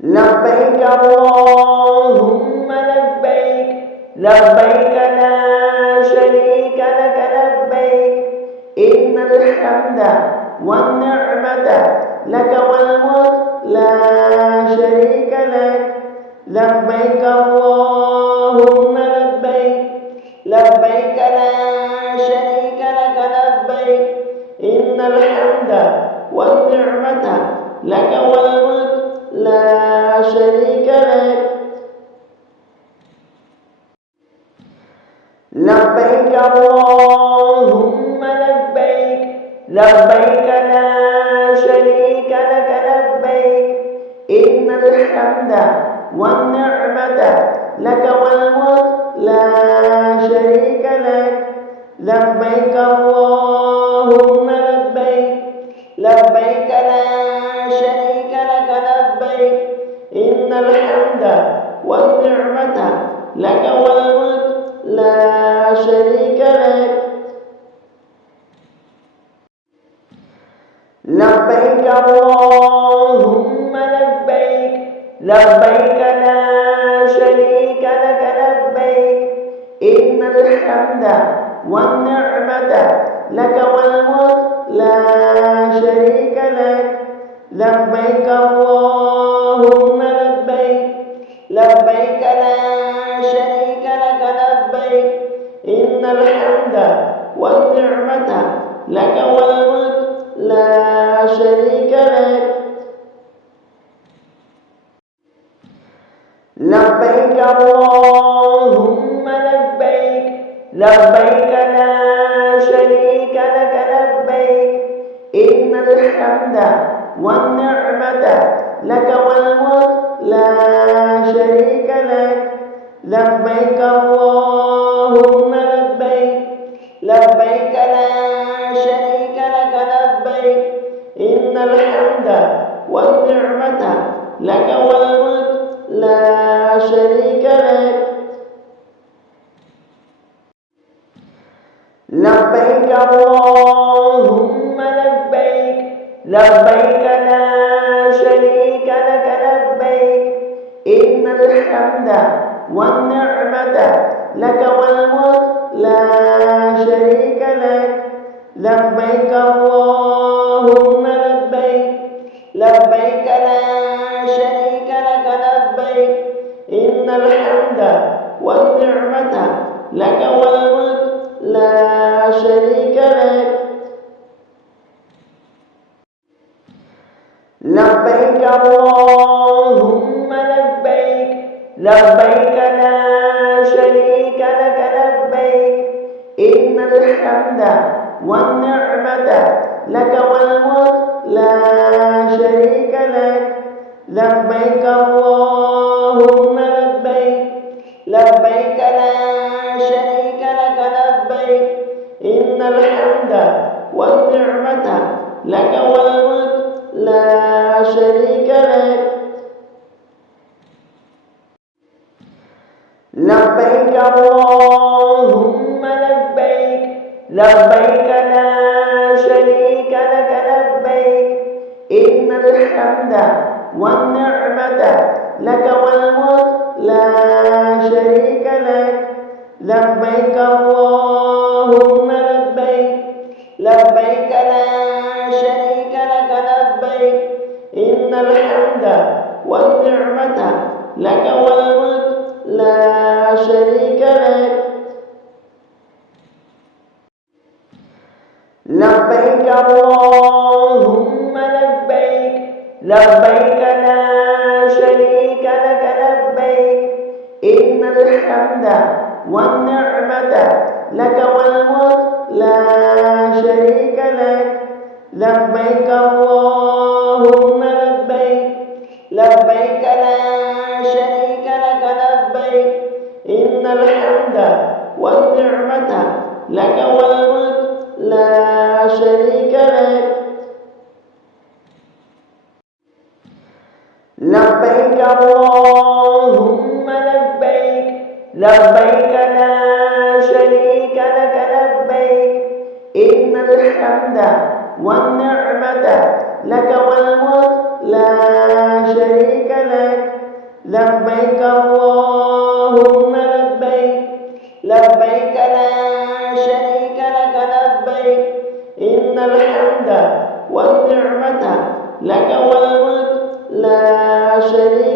لبيك اللهم لبيك لبيك لا شريك لك لبيك إن الحمد والنعمة لك والملك لا شريك لك لبيك اللهم لبيك لبيك لا شريك لك لبيك إن الحمد والنعمة لك والملك لا شريك لك لبيك اللهم لبيك لبيك لا شريك لك لبيك إن الحمد والنعمة لك والملك لا شريك لك لبيك اللهم لبيك لبيك لا شريك لك لبيك إن الحمد والنعمة لك والملك لا شريك لك لبيك اللهم لبيك لبيك لا شريك لك لبيك إن الحمد والنعمة لك والملك لا شريك لك لبيك اللهم لبيك لبيك لا شريك لك لبيك إن الحمد والنعمة لك والملك لا شريك لك لبيك اللهم لبيك لبيك لا شريك لك لبيك إن الحمد والنعمة لك والملك لا شريك لك لبيك اللهم لبيك لبيك لا شريك لك لبيك إن الحمد والنعمة لك والملك لا شريك لك لبيك اللهم لبيك لبيك لا شريك لك لبيك إن الحمد والنعمة لك والملك لا شريك لك لبيك اللهم لبيك لبيك لا شريك لك لبيك إن الحمد والنعمة لك والملك لا شريك لك لبيك اللهم لبيك لبيك لا شريك لك لبيك إن الحمد والنعمة لك والملك لا شريك لك لبيك اللهم لبيك لبيك لا شريك لك لبيك إن الحمد والنعمة لك والملك لا شريك لك لبيك اللهم لبيك لبيك لا شريك لك لبيك إن الحمد والنعمة لك والملك لا شريك لك لبيك اللهم لبيك لبيك لا شريك لك لبيك إن الحمد والنعمة لك والملك لا شريك لك لبيك اللهم لبيك لبيك لا شريك لك لبيك إن الحمد والنعمة لك والملك لا شريك لك لبيك اللهم لبيك لبيك لا شريك لك لبيك إن الحمد والنعمة لك والملك لا شريك لك لبيك اللهم لبيك لبيك لا شريك لك لبيك إن الحمد والنعمة لك والملك لا شريك لك لبيك اللهم لبيك لبيك لا شريك لك لبيك إن الحمد والنعمة لك والملك لا شريك